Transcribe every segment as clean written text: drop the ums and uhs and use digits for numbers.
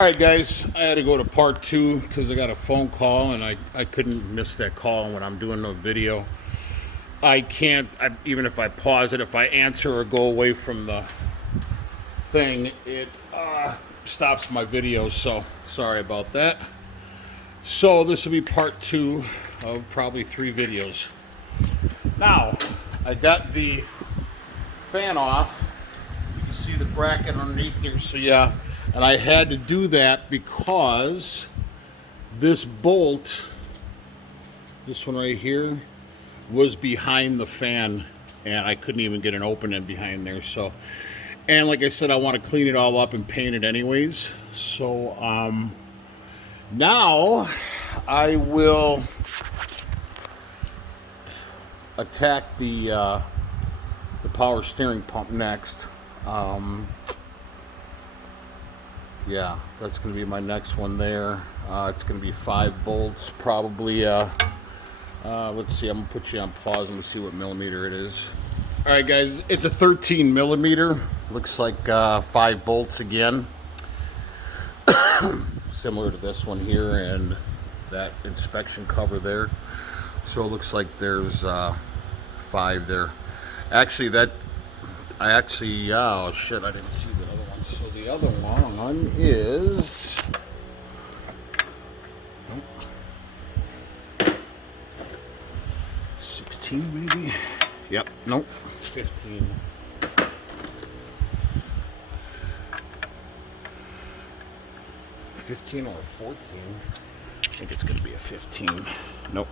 Alright guys, I had to go to part 2 because I got a phone call and I couldn't miss that call when I'm doing a video. I can't, even if I pause it, if I answer or go away from the thing, it stops my video, so sorry about that. So this will be part 2 of probably 3 videos. Now, I got the fan off. You can see the bracket underneath there, so yeah. And I had to do that because this bolt, this one right here, was behind the fan and I couldn't even get an opening behind there. So, and like I said, I want to clean it all up and paint it anyways. So now I will attack the power steering pump next. Yeah, that's going to be my next one there. It's going to be 5 bolts, probably. Let's see, I'm going to put you on pause and we'll see what millimeter it is. All right, guys, it's a 13 millimeter. Looks like 5 bolts again. Similar to this one here and that inspection cover there. So it looks like there's 5 there. Actually, oh shit, I didn't see the other one. So the other one is 16 maybe? Yep, nope, 15. Or 14? I think it's gonna be a 15. Nope.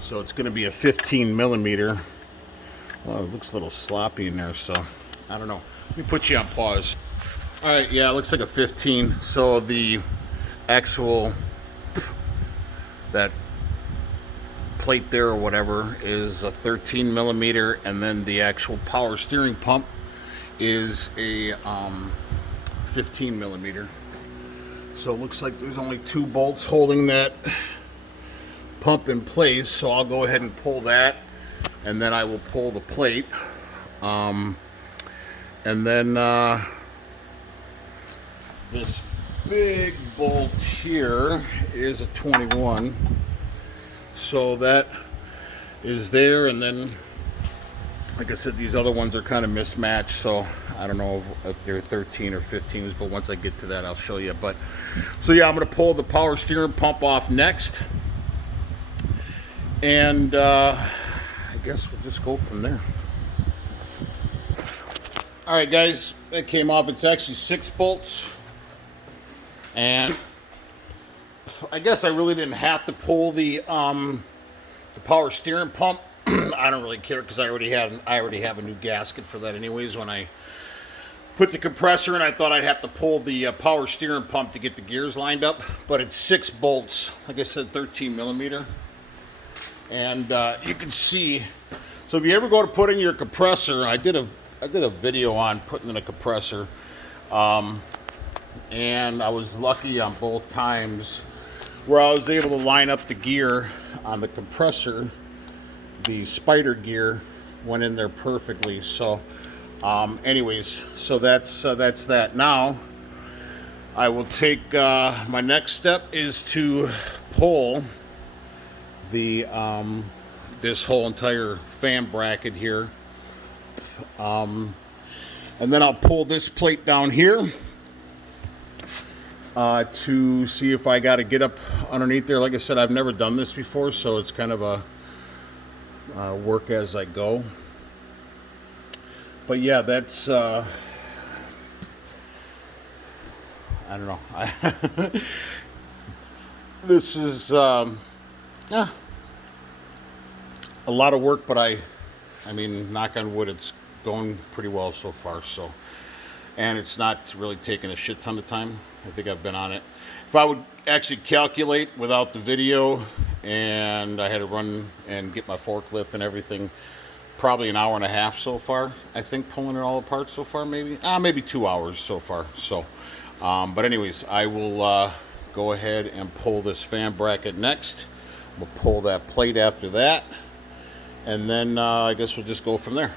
So it's gonna be a 15 millimeter. Well, it looks a little sloppy in there, so I don't know. Let me put you on pause. All right, yeah, it looks like a 15. So the actual, that plate there or whatever is a 13 millimeter, and then the actual power steering pump is a 15 millimeter. So it looks like there's only 2 bolts holding that pump in place. So I'll go ahead and pull that. And then I will pull the plate, and then this big bolt here is a 21, so that is there. And then, like I said, these other ones are kind of mismatched, so I don't know if they're 13 or 15s, but once I get to that I'll show you. But so yeah, I'm going to pull the power steering pump off next, and I guess we'll just go from there. All right, guys, that came off. It's actually 6 bolts, and I guess I really didn't have to pull the power steering pump. I don't really care because I already have a new gasket for that anyways. When I put the compressor in, I thought I'd have to pull the power steering pump to get the gears lined up, but it's 6 bolts. Like I said, 13 millimeter. And you can see, so if you ever go to put in your compressor, I did a video on putting in a compressor, and I was lucky on both times where I was able to line up the gear on the compressor. The spider gear went in there perfectly. So anyways, so that's that. Now I will take, my next step is to pull the this whole entire fan bracket here, and then I'll pull this plate down here to see if I got to get up underneath there. Like I said, I've never done this before, so it's kind of a work as I go. But yeah, that's I don't know. This is yeah, a lot of work, but I mean, knock on wood, it's going pretty well so far. So, and it's not really taking a shit ton of time. I think I've been on it. If I would actually calculate without the video, and I had to run and get my forklift and everything, probably an hour and a half so far. I think pulling it all apart so far, maybe 2 hours so far. So, but anyways, I will go ahead and pull this fan bracket next. We'll pull that plate after that, and then I guess we'll just go from there.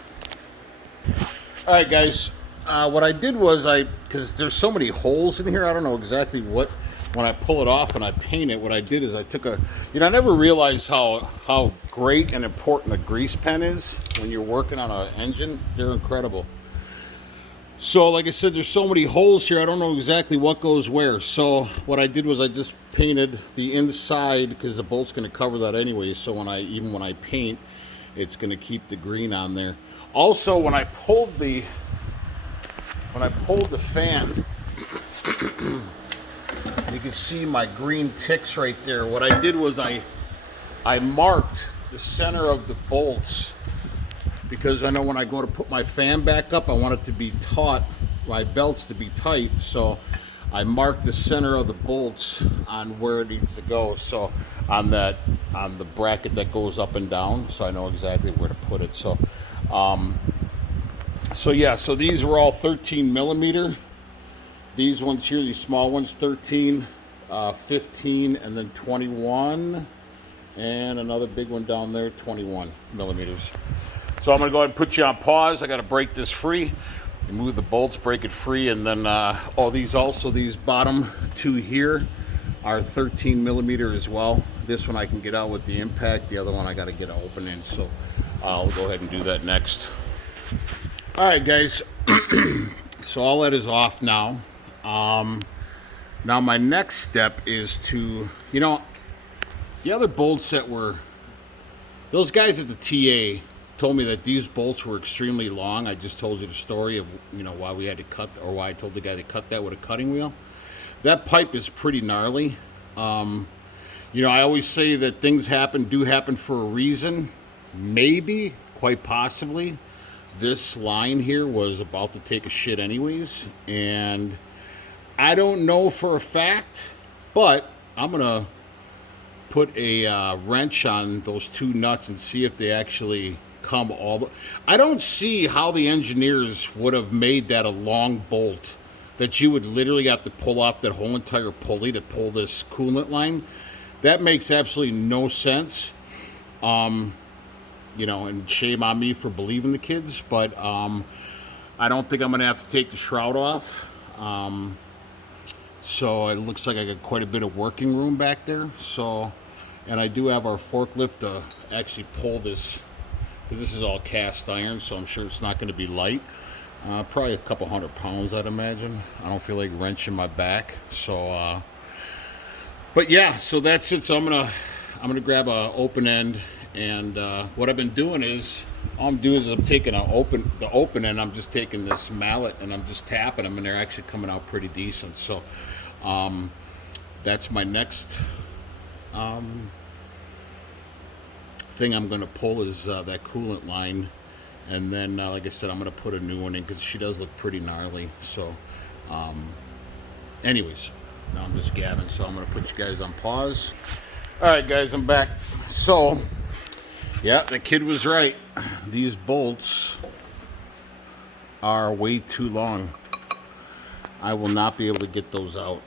All right, guys, What I did was because there's so many holes in here, I don't know exactly what. When I pull it off and I paint it, what I did is I took a, I never realized how great and important a grease pen is when you're working on an engine. They're incredible. So like I said, there's so many holes here, I don't know exactly what goes where. So what I did was I just painted the inside because the bolt's going to cover that anyway. So even when I paint, it's going to keep the green on there. Also, when I pulled the fan, you can see my green ticks right there. What I did was I marked the center of the bolts because I know when I go to put my fan back up, I want it to be taut, my belts to be tight. So I marked the center of the bolts on where it needs to go. So on the bracket that goes up and down, so I know exactly where to put it. So so these were all 13 millimeter. These ones here, these small ones, 13, 15, and then 21, and another big one down there, 21 millimeters. So I'm going to go ahead and put you on pause. I got to break this free. Remove the bolts, break it free, and then these bottom two here are 13 millimeter as well. This one I can get out with the impact. The other one I got to get an open in. So I'll go ahead and do that next. All right, guys. So all that is off now. Now my next step is to, the other bolts that were, those guys at the TA told me that these bolts were extremely long. I just told you the story of, why we had to cut, or why I told the guy to cut that with a cutting wheel. That pipe is pretty gnarly. I always say that things do happen for a reason. Maybe, quite possibly, this line here was about to take a shit anyways, and I don't know for a fact, but I'm gonna put a wrench on those two nuts and see if they actually come all the. I don't see how the engineers would have made that a long bolt that you would literally have to pull off that whole entire pulley to pull this coolant line. That makes absolutely no sense. And shame on me for believing the kids, but I don't think I'm gonna have to take the shroud off. So it looks like I got quite a bit of working room back there. So, and I do have our forklift to actually pull this, because this is all cast iron, so I'm sure it's not going to be light. Probably a couple 100 pounds, I'd imagine. I don't feel like wrenching my back. So, but yeah, so that's it. So I'm gonna grab a open end, and what I've been doing is, all I'm doing is I'm taking the open end, I'm just taking this mallet and I'm just tapping them, and they're actually coming out pretty decent. So that's my next thing I'm going to pull is that coolant line, and then like I said, I'm going to put a new one in because she does look pretty gnarly. So anyways, now I'm just gabbing, so I'm going to put you guys on pause. All right, guys, I'm back. So yeah, the kid was right. These bolts are way too long. I will not be able to get those out.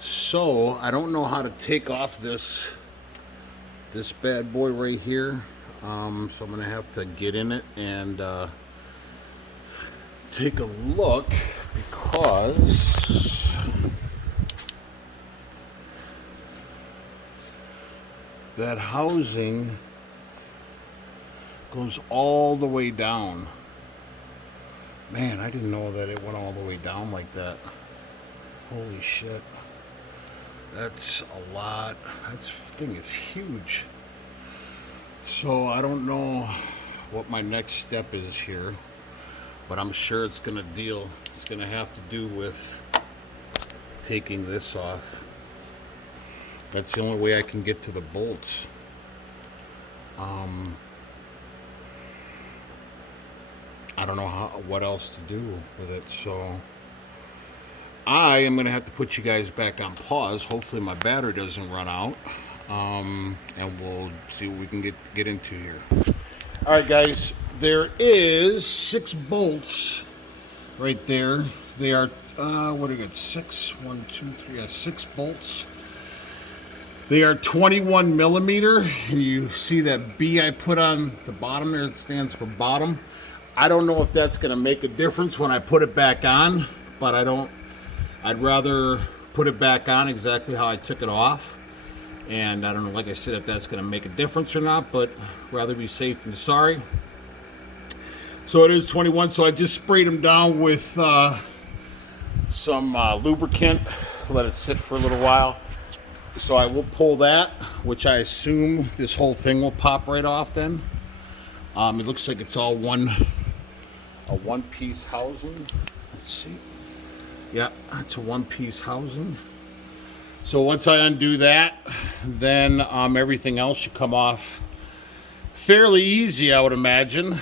So I don't know how to take off this bad boy right here. So I'm gonna have to get in it and take a look, because that housing goes all the way down. Man, I didn't know that it went all the way down like that. Holy shit. That's a lot. That thing is huge. So I don't know what my next step is here, but I'm sure it's gonna have to do with taking this off. That's the only way I can get to the bolts. I don't know what else to do with it, so I am going to have to put you guys back on pause. Hopefully my battery doesn't run out, and we'll see what we can get into here. All right, guys, there is 6 bolts right there. They are, what do we got, 6? 1, 2, 3, 6 bolts. They are 21 millimeter, and you see that B I put on the bottom there, it stands for bottom. I don't know if that's going to make a difference when I put it back on, but I'd rather put it back on exactly how I took it off. And I don't know, like I said, if that's going to make a difference or not, but rather be safe than sorry. So it is 21, so I just sprayed them down with some lubricant, let it sit for a little while. So I will pull that, which I assume this whole thing will pop right off then. It looks like it's all a one-piece housing. Let's see. Yeah, it's a one-piece housing. So once I undo that, then everything else should come off fairly easy, I would imagine.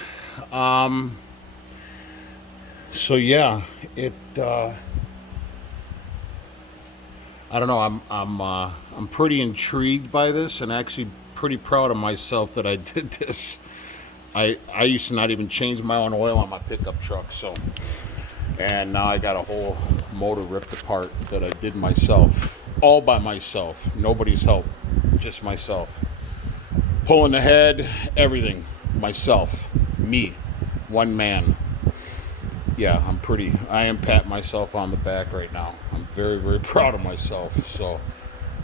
So yeah, I don't know. I'm pretty intrigued by this, and actually pretty proud of myself that I did this. I used to not even change my own oil on my pickup truck, so, and now I got a whole motor ripped apart that I did myself, all by myself, nobody's help, just myself. Pulling the head, everything, myself, me, one man. Yeah, I am patting myself on the back right now. I'm very, very proud of myself. So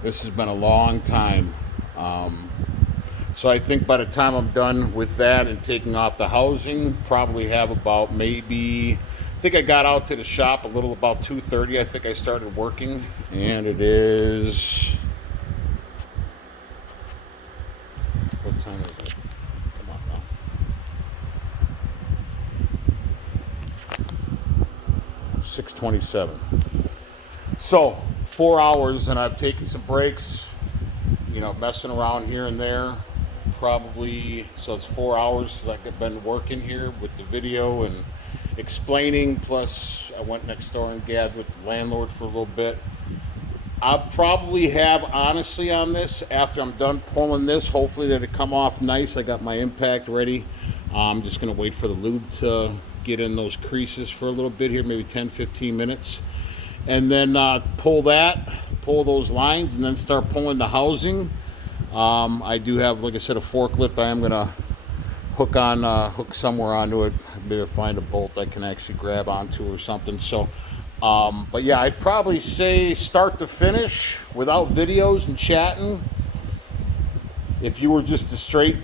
this has been a long time. So I think by the time I'm done with that and taking off the housing, probably have about maybe, I think I got out to the shop a little about 2:30. I think I started working, and it is, what time is it? Come on now. 6:27. So 4 hours, and I've taken some breaks, messing around here and there. Probably, so it's 4 hours like I've been working here with the video and explaining, plus I went next door and gabbed with the landlord for a little bit. I'll probably have, honestly, on this, after I'm done pulling this, hopefully that it come off nice. I got my impact ready. I'm just going to wait for the lube to get in those creases for a little bit here, maybe 10-15 minutes, and then pull those lines, and then start pulling the housing. I do have, like I said, a forklift. I am going to hook somewhere onto it. Maybe find a bolt I can actually grab onto or something. So, but yeah, I'd probably say start to finish without videos and chatting. If you were just to straight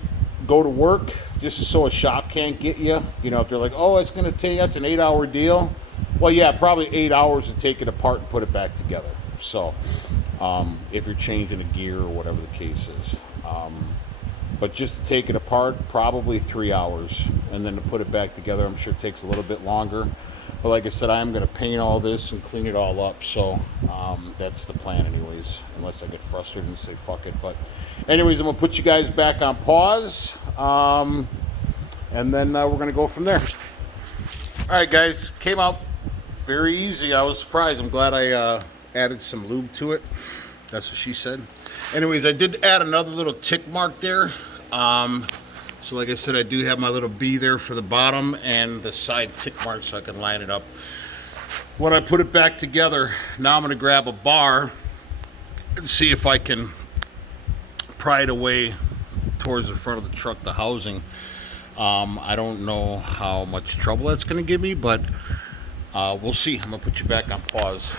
go to work, just so a shop can't get you, if they're like, oh, it's going to take, that's an 8-hour deal. Well, yeah, probably 8 hours to take it apart and put it back together. So, if you're changing a gear or whatever the case is. But just to take it apart, probably 3 hours. And then to put it back together, I'm sure it takes a little bit longer. But like I said, I am going to paint all this and clean it all up. So that's the plan anyways, unless I get frustrated and say fuck it. But anyways, I'm going to put you guys back on pause. And then we're going to go from there. All right, guys. Came out very easy. I was surprised. I'm glad I added some lube to it. That's what she said. Anyways, I did add another little tick mark there. So like I said, I do have my little B there for the bottom and the side tick mark so I can line it up. When I put it back together, now I'm going to grab a bar and see if I can pry it away towards the front of the truck, the housing. I don't know how much trouble that's going to give me, but we'll see. I'm going to put you back on pause.